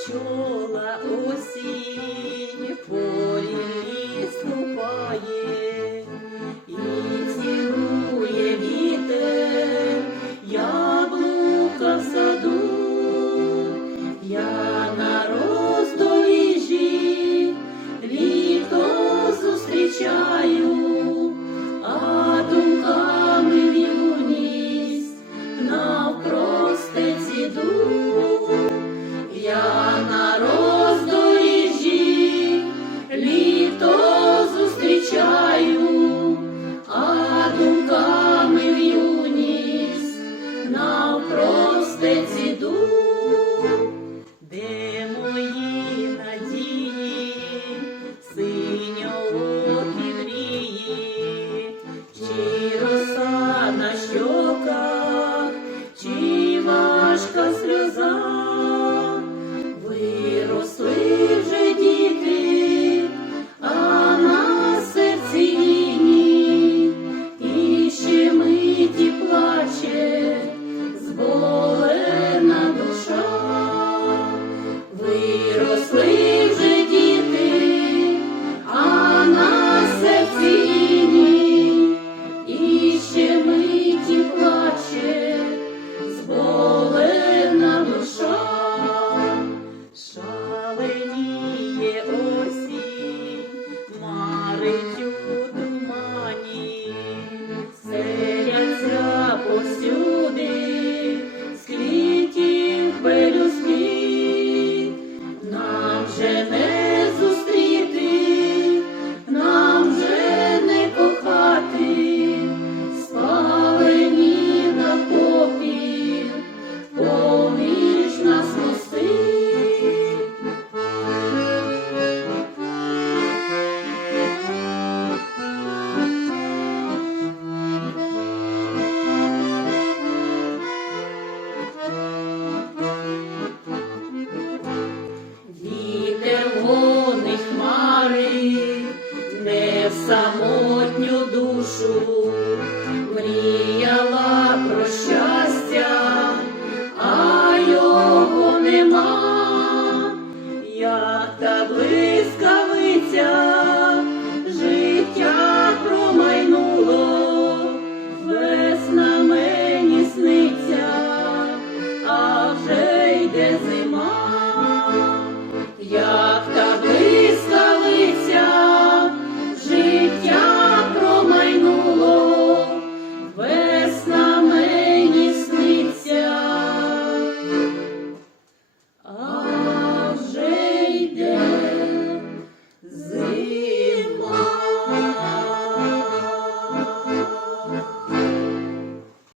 сивочола осінь самотню душу, мріяла про щастя, а його нема, як та близько.